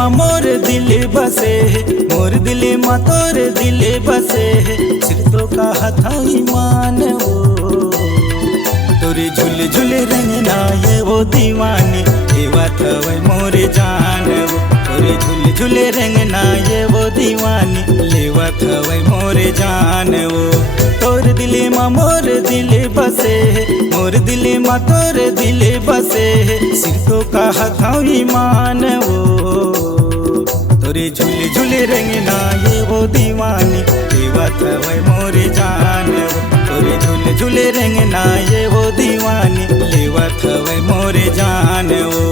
मा मोर दिल बसे है, मोर दिल मा तोर दिल बसे है। सिर तो का हथाई मान वो तोरे झूल झूल रंगना ये वो दीवानी ये बात वै मोरे जान वो तोरे झूल झूल रंगना ये वो दीवानी ले बात वै मोरे जान वो। तोर दिल मा मोर दिल बसे है, मोर दिल मा तोर दिल बसे है। सिर तो का हथाई मान वो तोरे झूले झूले रंगना ये वो दीवानी ये बात वै मोरे जान वो तोरे झूले झूले रंगना ये वो दीवानी ले बात वै मोरे जान वो।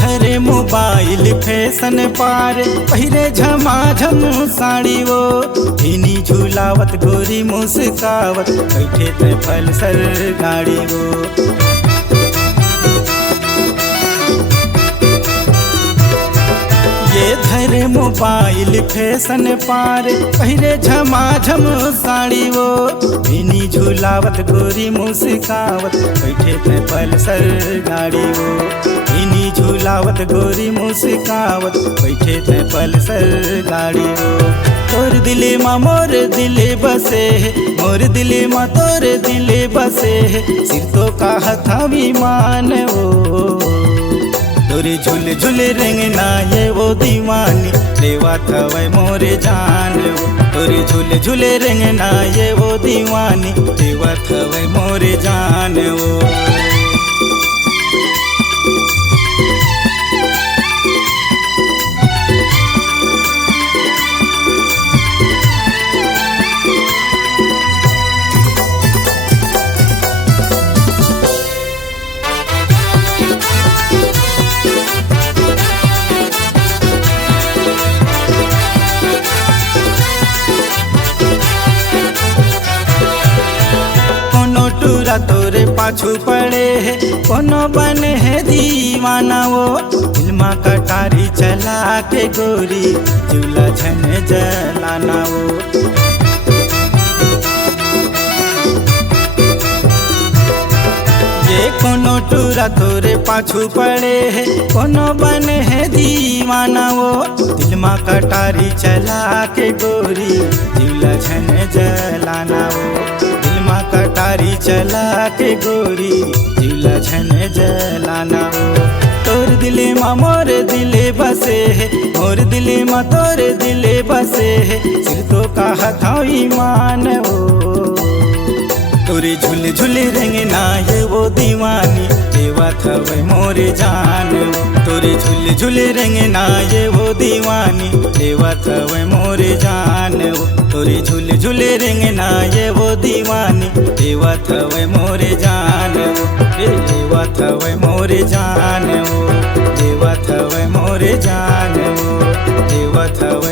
धरे मोबाइल फैशन पार पहिरे झमाझम साड़ी वो धीनी झूलावत गोरी मुस्कावत बैठे ते पल्सर गाड़ी वो। ये धरे मोबाइल फैशन पार पहिरे झमाझम साड़ी वो धीनी झूलावत गोरी मुस्कावत बैठे ते पल्सर गाड़ी वो। धीनी झूलावत गोरी मुस्कावत बैठे थे पल्सर गाड़ी वो। तोर दिले मा मोर दिले बसे है, मोर दिले मा तोर दिले बसे है। सिर तो का हथावी मान वो तोरे झूले झूले रंगना ये वो दीवानी लेवा था वै मोरे जान वो तोरे झूले झूले रंगना ये वो दीवानी लेवा था वै मोरे जान वो। टूरा तोरे पाछू पड़े है कोनो बने है दीवाना वो फिल्मा कटारी चला के गोरी झूला झन जलाना वो। ये कोनो टूरा तोरे पाछू पड़े है कोनो बने है दीवाना वो फिल्मा कटारी चला के गोरी झूला झन जलाना वो। कटारी चला के गोरी झूला झन जलाना वो। तोर दिले मा मोर दिले बसे है, मोर दिले मा तोर दिले बसे है। सिर तो का हथाई मान वो तोरे झूले झूले रंगना ये वो दीवानी लेवा था वै मोरे जान वो तोरे झूले झूले रंगना ये वो दीवानी लेवा था वै मोरे जान वो तोरे झूले झूले रंगना ये वो दीवानी लेवा था वै मोरे जान वो लेवा था वै मोरे जान वो लेवा था वै मोरे जान वो लेवा था वै